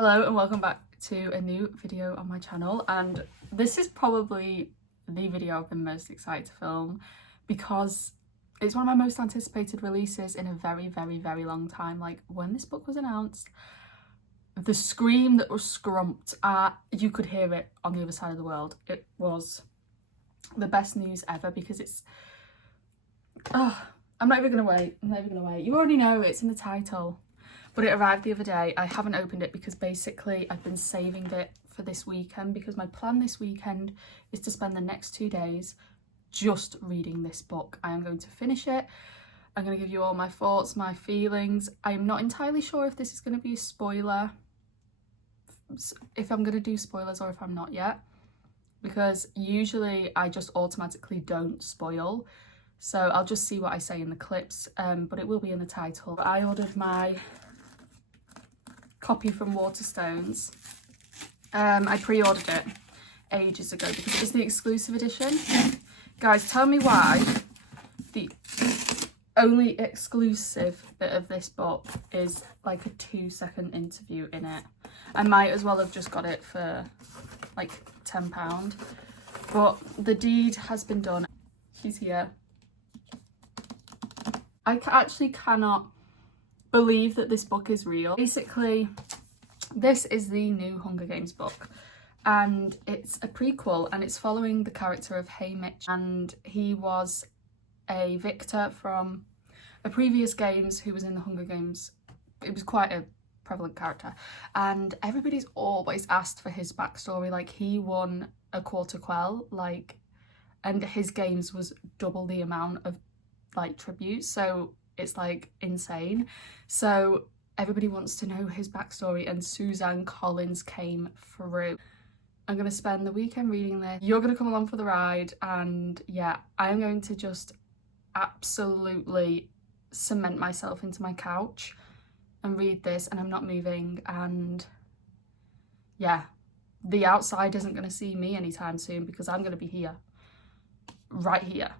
Hello and welcome back to a new video on my channel, and this is probably the video I've been most excited to film because it's one of my most anticipated releases in a very long time. Like, when this book was announced, the scream that was scrumped, you could hear it on the other side of the world. It was the best news ever because it's I'm not even gonna wait. You already know it's in the title. But it arrived the other day. I haven't opened it because basically I've been saving it for this weekend, because my plan this weekend is to spend the next 2 days just reading this book. I am going to finish it. I'm going to give you all my thoughts, my feelings. I'm not entirely sure if this is going to be a spoiler, if I'm going to do spoilers or if I'm not yet, because usually I just automatically don't spoil. So I'll just see what I say in the clips, but it will be in the title. I ordered my copy from Waterstones. I pre-ordered it ages ago because it was the exclusive edition. Guys, tell me why the only exclusive bit of this book is like a 2-second interview in it. I might as well have just got it for like £10, but the deed has been done. She's here. I actually cannot believe that this book is real. Basically, this is the new Hunger Games book, and it's a prequel, and it's following the character of Haymitch, and he was a victor from a previous games who was in the Hunger Games. It was quite a prevalent character, and everybody's always asked for his backstory. Like, he won a quarter quell, like, and his games was double the amount of like tribute, so it's like insane. So everybody wants to know his backstory, and Suzanne Collins came through. I'm gonna spend the weekend reading this. You're gonna come along for the ride, and yeah, I am going to just absolutely cement myself into my couch and read this, and I'm not moving. And yeah, the outside isn't gonna see me anytime soon because I'm gonna be here, right here.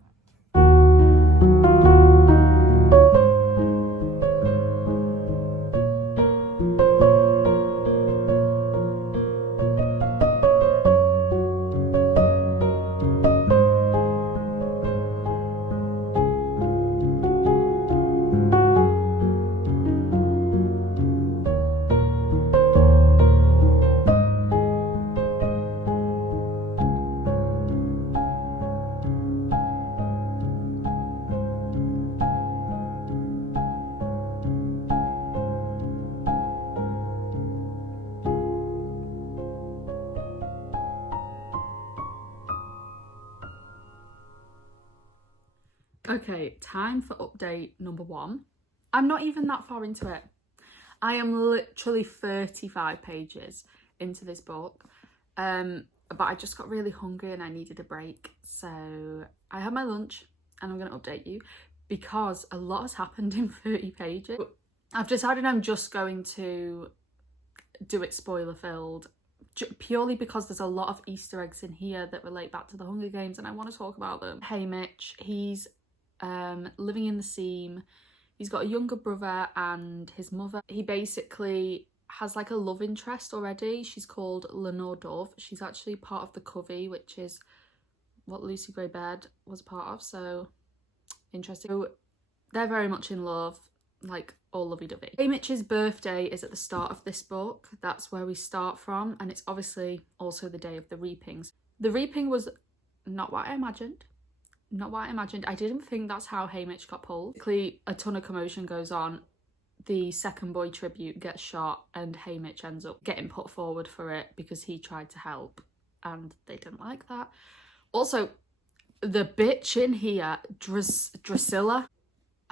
Okay, time for update number 1. I'm not even that far into it. I am literally 35 pages into this book, but I just got really hungry and I needed a break. So I had my lunch and I'm going to update you because a lot has happened in 30 pages. I've decided I'm just going to do it spoiler filled, purely because there's a lot of Easter eggs in here that relate back to the Hunger Games and I want to talk about them. Haymitch, he's living in the seam. He's got a younger brother and his mother. He basically has like a love interest already. She's called Lenore Dove. She's actually part of the Covey, which is what Lucy Gray Baird was part of, so interesting. So they're very much in love, like all lovey-dovey. Haymitch's birthday is at the start of this book. That's where we start from, and it's obviously also the day of the reapings. The reaping was not what I imagined. I didn't think that's how Haymitch got pulled. Basically, a ton of commotion goes on. The second boy tribute gets shot and Haymitch ends up getting put forward for it because he tried to help and they didn't like that. Also, the bitch in here, Drusilla,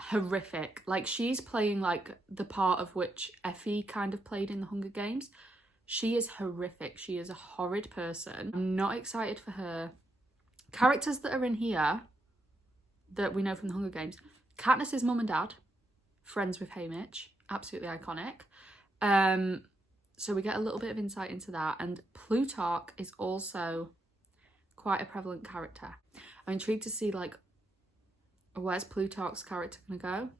horrific. Like, she's playing like the part of which Effie kind of played in the Hunger Games. She is horrific. She is a horrid person. I'm not excited for her. Characters that are in here that we know from the Hunger Games: Katniss's mum and dad, friends with Haymitch, absolutely iconic. So we get a little bit of insight into that, and Plutarch is also quite a prevalent character. I'm intrigued to see, like, where's Plutarch's character gonna go?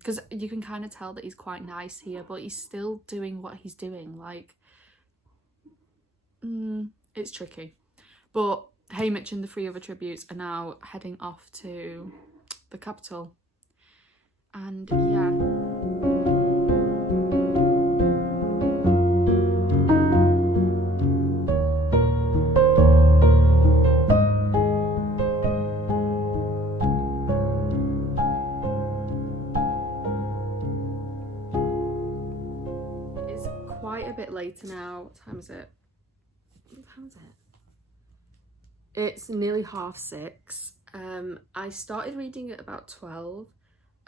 because you can kind of tell that he's quite nice here, but he's still doing what he's doing. Like, it's tricky. But Haymitch and the 3 other tributes are now heading off to the capital. And yeah. It's quite a bit later now. What time is it? What time is it? It's nearly 6:30. I started reading at about 12.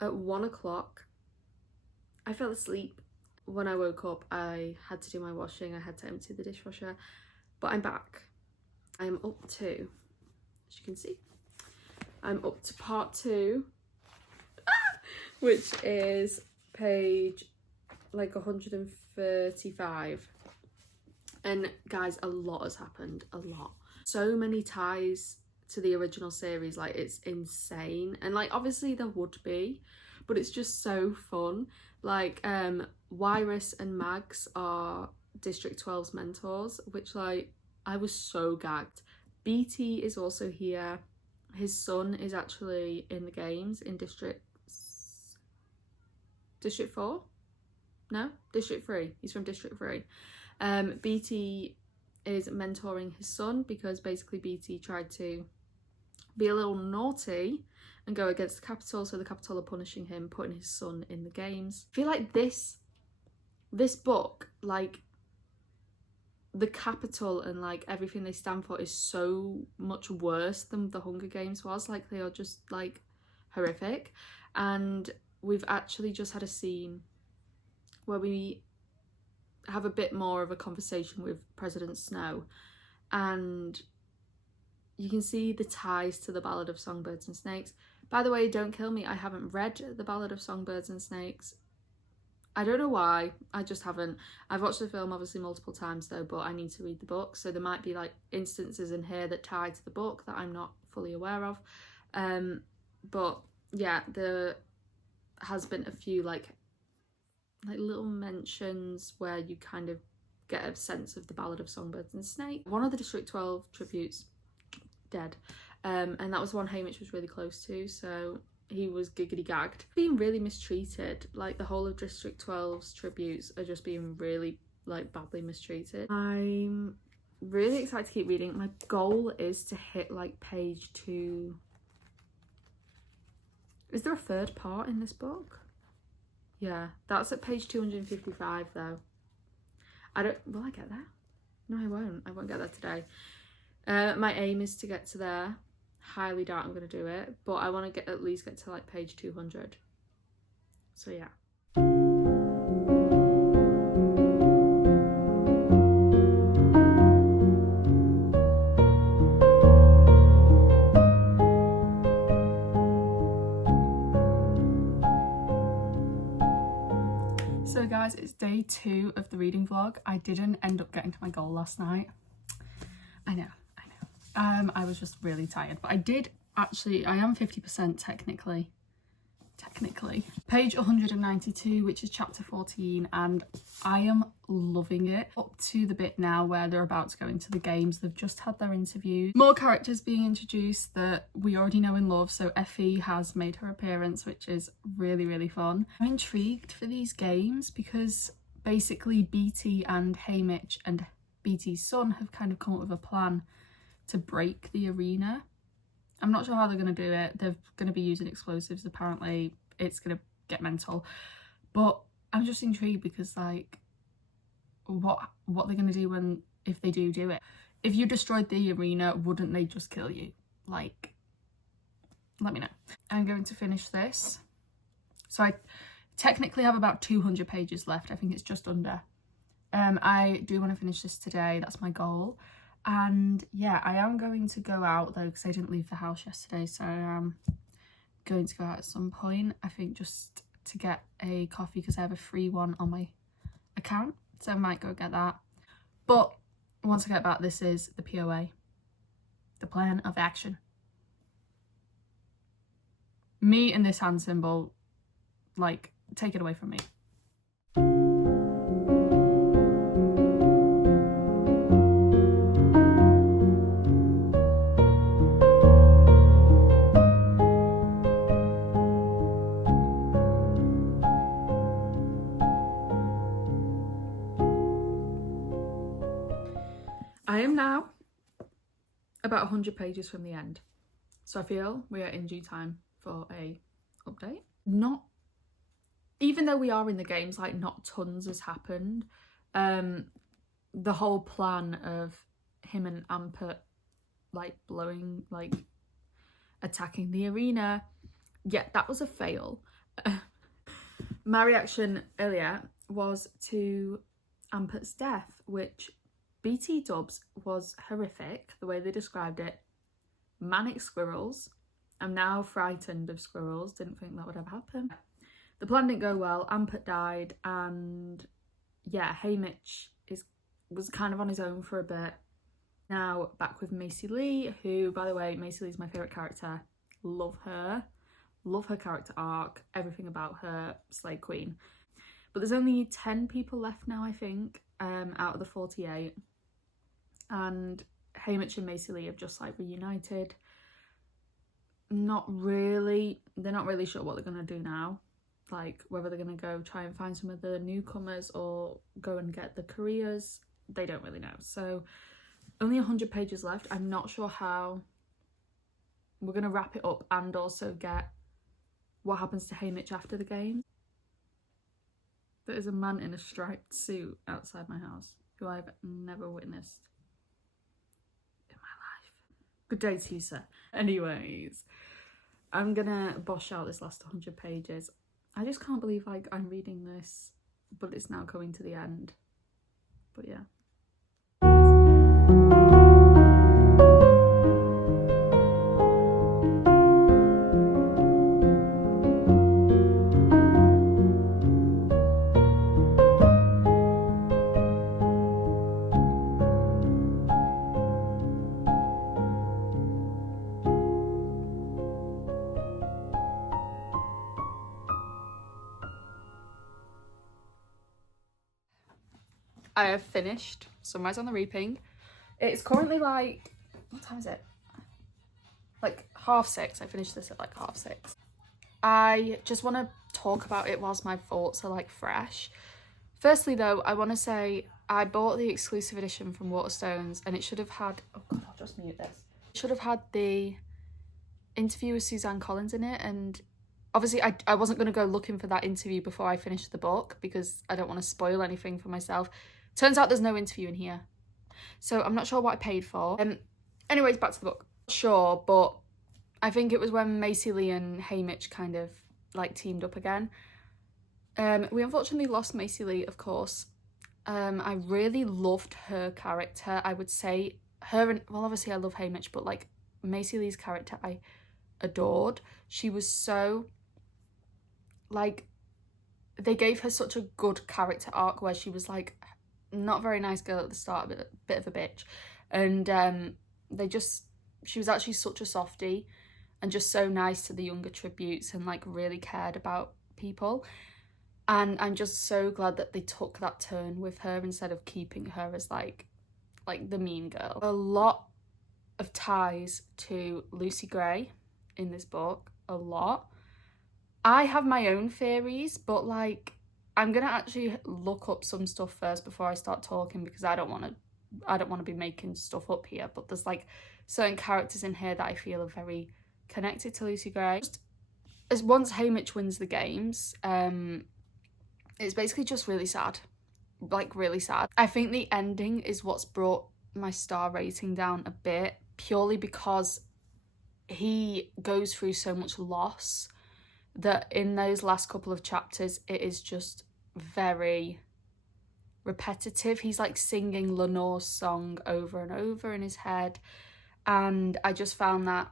At 1 o'clock, I fell asleep. When I woke up, I had to do my washing. I had to empty the dishwasher, but I'm back. I'm up to, as you can see, I'm up to part 2, which is page like 135. And guys, a lot has happened, a lot. So many ties to the original series, like it's insane. And like obviously there would be, but it's just so fun. Like Wyrus and Mags are District 12's mentors, which like I was so gagged. BT is also here. His son is actually in the games in District 4? No, District 3. He's from District 3. BT is mentoring his son because basically BT tried to be a little naughty and go against the capital, so the capital are punishing him, putting his son in the games. I feel like this book, like the capital and like everything they stand for is so much worse than the Hunger Games was. Like they are just like horrific. And we've actually just had a scene where we have a bit more of a conversation with President Snow, and you can see the ties to the Ballad of Songbirds and Snakes. By the way, don't kill me, I haven't read the Ballad of Songbirds and Snakes. I don't know why, I just haven't. I've watched the film obviously multiple times though, but I need to read the book, so there might be like instances in here that tie to the book that I'm not fully aware of. But yeah, there has been a few like little mentions where you kind of get a sense of the Ballad of Songbirds and Snakes. One of the District 12 tributes dead, and that was one Haymitch was really close to, so he was giggity gagged. Being really mistreated, like the whole of District 12's tributes are just being really like badly mistreated. I'm really excited to keep reading. My goal is to hit like page 2. Is there a 3rd part in this book? Yeah, that's at page 255 though. Will I get there? No, I won't. I won't get there today. My aim is to get to there. Highly doubt I'm going to do it, but I want to at least get to like page 200. So yeah. So guys, it's day 2 of the reading vlog. I didn't end up getting to my goal last night. I know. I was just really tired, but I did actually, I am 50% technically. Page 192, which is chapter 14, and I am loving it. Up to the bit now where they're about to go into the games. They've just had their interviews. More characters being introduced that we already know and love. So Effie has made her appearance, which is really, really fun. I'm intrigued for these games because basically BT and Haymitch and BT's son have kind of come up with a plan to break the arena. I'm not sure how they're going to do it. They're going to be using explosives apparently. It's going to get mental. But I'm just intrigued because like what they're going to do if they do it. If you destroyed the arena, wouldn't they just kill you? Like, let me know. I'm going to finish this. So I technically have about 200 pages left. I think it's just under. I do want to finish this today. That's my goal. And yeah, I am going to go out though because I didn't leave the house yesterday, so I'm going to go out at some point. I think just to get a coffee because I have a free one on my account, so I might go get that. But once I get back, this is the POA, the plan of action. Me and this hand symbol like, take it away from me. I am now about 100 pages from the end, so I feel we are in due time for a update. Not, even though we are in the games, like, not tons has happened. The whole plan of him and Ampert, like, blowing, like, attacking the arena, yeah, that was a fail. My reaction earlier was to Ampert's death, which BT dubs was horrific, the way they described it. Manic squirrels. I'm now frightened of squirrels, didn't think that would ever happen. The plan didn't go well, Ampert died, and yeah, haymitch was kind of on his own for a bit. Now back with Macy Lee, who, by the way, Macy Lee's my favourite character. Love her character arc, everything about her, Slay Queen. But there's only 10 people left now, I think, out of the 48. And haymitch and Macy Lee have just, like, reunited. They're not really sure what they're going to do now. Like, whether they're going to go try and find some of the newcomers or go and get the careers, they don't really know. So only 100 pages left. I'm not sure how we're going to wrap it up and also get what happens to haymitch after the game. There is a man in a striped suit outside my house who I've never witnessed in my life. Good day to you, sir. Anyways, I'm gonna bosh out this last 100 pages. I just can't believe, like, I'm reading this, but it's now coming to the end. But yeah. I have finished Sunrise on the Reaping. It's currently, like, what time is it? Like 6:30. I finished this at like 6:30. I just want to talk about it whilst my thoughts are, like, fresh. Firstly though, I want to say I bought the exclusive edition from Waterstones, and it should have had, oh god, I'll just mute this. It should have had the interview with Suzanne Collins in it, and obviously I wasn't going to go looking for that interview before I finished the book because I don't want to spoil anything for myself. Turns out there's no interview in here, so I'm not sure what I paid for. Anyways, back to the book. Sure, but I think it was when Macy Lee and haymitch kind of, like, teamed up again. We unfortunately lost Macy Lee, of course. I really loved her character. I would say her and, well, obviously I love haymitch, but, like, Macy Lee's character I adored. She was so, like, they gave her such a good character arc where she was, like, not very nice girl at the start, but a bit of a bitch, and she was actually such a softie and just so nice to the younger tributes and, like, really cared about people. And I'm just so glad that they took that turn with her instead of keeping her as like the mean girl. A lot of ties to Lucy Gray in this book, a lot. I have my own theories, but, like, I'm gonna actually look up some stuff first before I start talking because I don't want to be making stuff up here. But there's, like, certain characters in here that I feel are very connected to Lucy Gray. Just as once haymitch wins the games, it's basically just really sad, like, really sad. I think the ending is what's brought my star rating down a bit, purely because he goes through so much loss that in those last couple of chapters it is just very repetitive. He's, like, singing Lenore's song over and over in his head, and I just found that,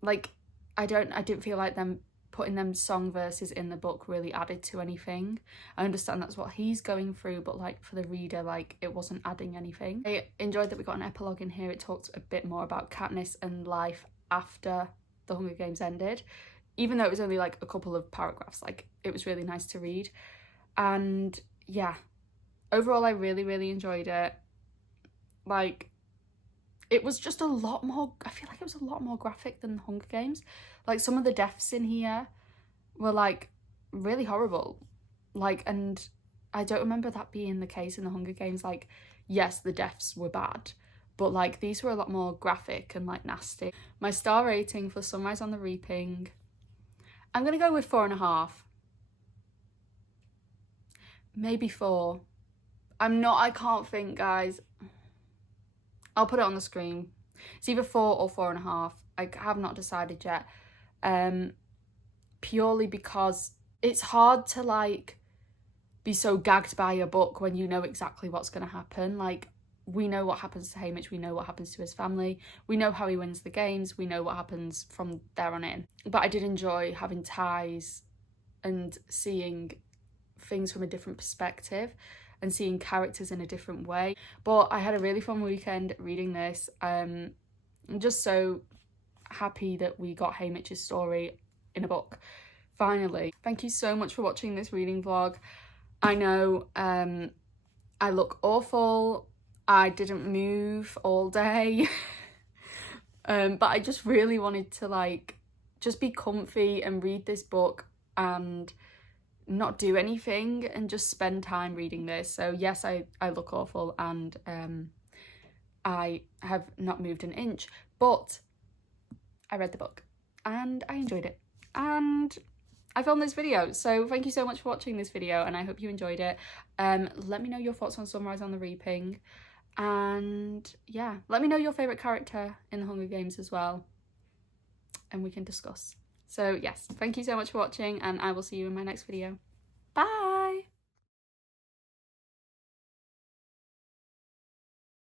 like, I didn't feel like them putting them song verses in the book really added to anything. I understand that's what he's going through, but, like, for the reader, like, it wasn't adding anything. I enjoyed that we got an epilogue in here. It talked a bit more about Katniss and life after the Hunger Games ended. even though it was only like a couple of paragraphs, like it was really nice to read. And yeah, overall I really enjoyed it. Like, it was just a lot more, I feel like it was a lot more graphic than the Hunger Games. Like, some of the deaths in here were like really horrible. Like, and I don't remember that being the case in the Hunger Games. Like, yes, the deaths were bad, but like these were a lot more graphic and like nasty. My star rating for Sunrise on the Reaping, I'm gonna go with 4.5. Maybe 4. I can't think, guys. I'll put it on the screen. It's either 4 or 4.5. I have not decided yet. Purely because it's hard to like be so gagged by a book when you know exactly what's going to happen. Like, we know what happens to Haymitch, we know what happens to his family, we know how he wins the games, we know what happens from there on in. But I did enjoy having ties and seeing things from a different perspective and seeing characters in a different way. But I had a really fun weekend reading this. I'm just so happy that we got Haymitch's story in a book, finally. Thank you so much for watching this reading vlog. I know I look awful. I didn't move all day. But I just really wanted to like just be comfy and read this book and not do anything and just spend time reading this. So yes, I look awful and I have not moved an inch, but I read the book and I enjoyed it and I filmed this video. So thank you so much for watching this video and I hope you enjoyed it. Let me know your thoughts on Sunrise on the Reaping, and yeah, let me know your favourite character in the Hunger Games as well and we can discuss. So yes, thank you so much for watching and I will see you in my next video. Bye!